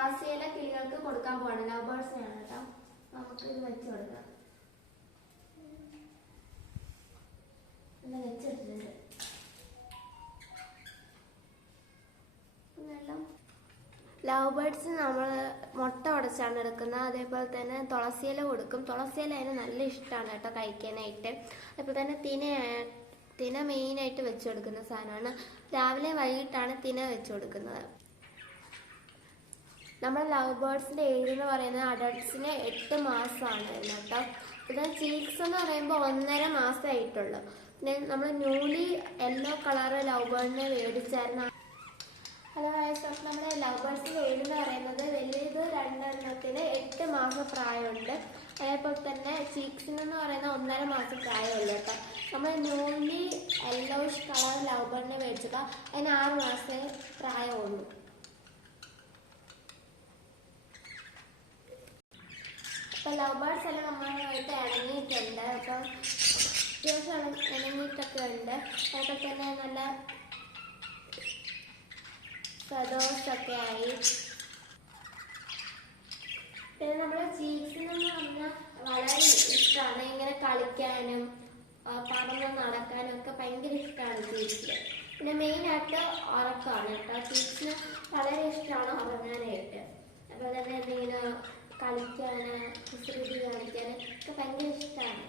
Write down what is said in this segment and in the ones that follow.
തുളസിയില കിളികൾക്ക് കൊടുക്കാൻ പോവാണ്. ലവ് ബേർഡ്സിനാണ് കേട്ടോ. നമുക്ക് ഇത് വെച്ച് കൊടുക്കാം. വെച്ചെടുത്തിട്ടുണ്ട്. ലവ് ബേർഡ്സ് നമ്മൾ മുട്ട ഉടച്ചാണ് എടുക്കുന്നത്. അതേപോലെ തന്നെ തുളസിയില കൊടുക്കും. തുളസിയില അതിന് നല്ല ഇഷ്ടമാണ് കേട്ടോ കഴിക്കാനായിട്ട്. അതേപോലെ തന്നെ തിന മെയിനായിട്ട് വെച്ച് കൊടുക്കുന്ന സാധനമാണ്. രാവിലെ വൈകിട്ടാണ് തിന വെച്ച് കൊടുക്കുന്നത്. നമ്മുടെ ലവ് ബേർഡ്സിൻ്റെ ഏജ് എന്ന് പറയുന്നത് അഡൾട്ട്സിന് 8 മാസമാണ് കേട്ടോ. പിന്നെ ചീക്സ് എന്ന് പറയുമ്പോൾ 1.5 മാസമായിട്ടുള്ളൂ. പിന്നെ നമ്മൾ ന്യൂലി യെല്ലോ കളർ ലവ് ബേർഡിനെ മേടിച്ചായിരുന്നു. ഹലോ ഗൈസ്, നമ്മുടെ ലവ് ബേർഡ്സിൻ്റെ ഏജ് എന്ന് പറയുന്നത് വലിയത് 2 8 മാസം പ്രായമുണ്ട്. അതേപോലെ തന്നെ ചീക്സിനെന്ന് പറയുന്നത് 1.5 മാസം പ്രായമുള്ളൂ കേട്ടോ. നമ്മൾ ന്യൂലി യെല്ലോയിഷ് കളർ ലവ് ബേർഡിനെ മേടിച്ചപ്പോൾ അതിന് 6 മാസമേ പ്രായമുള്ളൂ. അപ്പോൾ ലവ് ബേർഡ്സ് എല്ലാം നമ്മളുമായിട്ട് ഇണങ്ങിയിട്ടുണ്ട്. അപ്പം അത്യാവശ്യം ഇണങ്ങിയിട്ടൊക്കെ ഉണ്ട്. അതേപോലെ തന്നെ നല്ല ഫെദേഴ്സൊക്കെ ആയി. പിന്നെ നമ്മുടെ ചീക്സിനെന്ന് പറഞ്ഞാൽ വളരെ ഇഷ്ടമാണ്. ഇങ്ങനെ കളിക്കാനും പറന്ന് നടക്കാനും ഒക്കെ ഭയങ്കര ഇഷ്ടമാണ് ചീക്സിന്. പിന്നെ മെയിനായിട്ട് ഉറക്കമാണ് കേട്ടോ. ചീക്സിന് വളരെ ഇഷ്ടമാണ് ഉറങ്ങാനായിട്ട്. അതുപോലെ തന്നെ എന്തെങ്കിലും കളിക്കാൻ, കുസൃതി കാണിക്കാൻ ഒക്കെ ഭയങ്കര ഇഷ്ടമാണ്.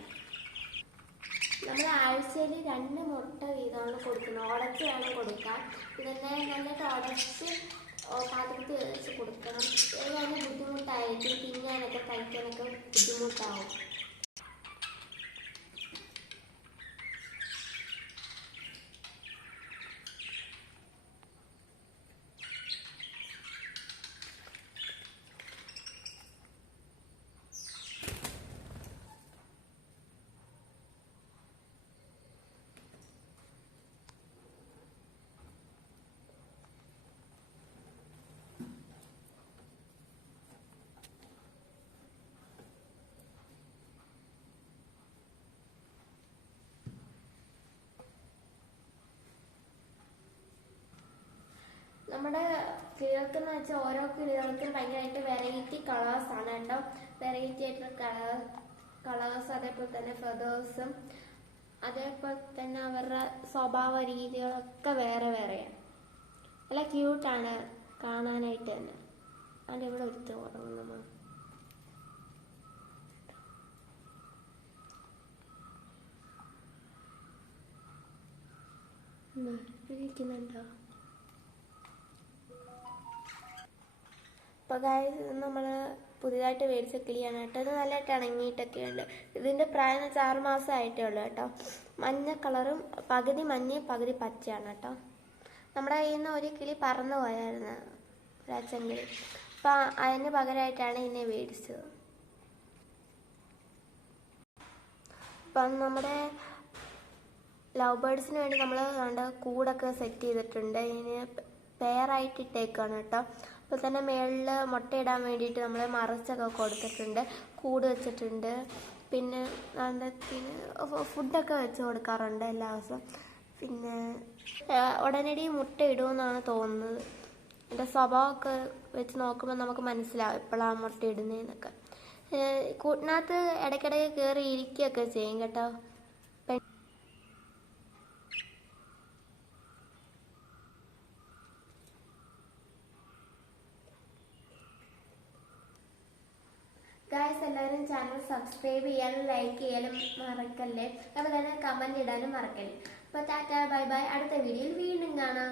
നമ്മൾ ആഴ്ചയിൽ 2 മുട്ട വീതമാണ് കൊടുക്കുന്നത്. ഉടച്ച് വേണം കൊടുക്കാൻ. പിന്നെ നന്നായിട്ട് ഉടച്ച് പാത്രത്തിൽ വെച്ച് കൊടുക്കണം. ഏതാണ് ബുദ്ധിമുട്ടായിരിക്കും. തിന്നാനൊക്കെ കഴിക്കാനൊക്കെ ബുദ്ധിമുട്ടാവും. നമ്മുടെ കിളികൾക്കെന്ന് വെച്ചാൽ ഓരോ കിളികൾക്കും ഭയങ്കരമായിട്ട് വെറൈറ്റി കളേഴ്സാണ് കേട്ടോ. വെറൈറ്റി ആയിട്ടുള്ള കളേഴ്സ്, അതേപോലെ തന്നെ ഫെദേഴ്സും, അതേപോലെ തന്നെ അവരുടെ സ്വഭാവ രീതികളൊക്കെ വേറെ വേറെയാണ്. നല്ല ക്യൂട്ടാണ് കാണാനായിട്ട് തന്നെ. അതിൻ്റെ ഇവിടെ എടുത്ത് തുടങ്ങുന്നു. ഇരിക്കുന്നുണ്ടോ? അപ്പോൾ ഗൈസ്, നമ്മൾ പുതിയതായിട്ട് മേടിച്ച കിളിയാണ് കേട്ടോ. ഇത് നല്ലതായിട്ട് ഇണങ്ങിയിട്ടൊക്കെ ഉണ്ട്. ഇതിൻ്റെ പ്രായം എന്ന് വെച്ചാൽ 6 മാസമായിട്ടേ ഉള്ളൂ കേട്ടോ. മഞ്ഞ കളറും പകുതി മഞ്ഞയും പകുതി പച്ചയാണ് കേട്ടോ. നമ്മുടെ കയ്യിൽ നിന്ന് ഒരു കിളി പറന്നു പോയായിരുന്നു, ഒരു അച്ചൻകിളി. അപ്പം അതിന് പകരമായിട്ടാണ് ഇതിനെ മേടിച്ചത്. അപ്പം നമ്മുടെ ലവ് ബേർഡ്സിന് വേണ്ടി നമ്മൾ കണ്ട കൂടൊക്കെ സെറ്റ് ചെയ്തിട്ടുണ്ട്. ഇതിന് പെയറായിട്ട് ഇട്ടേക്കാണ് കേട്ടോ. അപ്പോൾ തന്നെ മേളിൽ മുട്ടയിടാൻ വേണ്ടിയിട്ട് നമ്മൾ മറച്ചൊക്കെ കൊടുത്തിട്ടുണ്ട്, കൂട് വെച്ചിട്ടുണ്ട്. പിന്നെ ഫുഡൊക്കെ വെച്ച് കൊടുക്കാറുണ്ട് എല്ലാ ദിവസവും. പിന്നെ ഉടനടി മുട്ട ഇടുമെന്നാണ് തോന്നുന്നത്. എൻ്റെ സ്വഭാവമൊക്കെ വെച്ച് നോക്കുമ്പോൾ നമുക്ക് മനസ്സിലാവും എപ്പോഴാണ് മുട്ട ഇടുന്നതെന്നൊക്കെ. കൂട്ടിനകത്ത് ഇടയ്ക്കിടയ്ക്ക് കയറി ഇരിക്കുകയൊക്കെ ചെയ്യും കേട്ടോ. ഗായ്സ്, എല്ലാവരും ചാനൽ സബ്സ്ക്രൈബ് ചെയ്യാനും ലൈക്ക് ചെയ്യാനും മറക്കല്ലേ. അപ്പോൾ തന്നെ കമൻറ്റ് ഇടാനും മറക്കല്ലേ. അപ്പോൾ ടാറ്റ, ബൈ ബൈ. അടുത്ത വീഡിയോയിൽ വീണ്ടും കാണാം.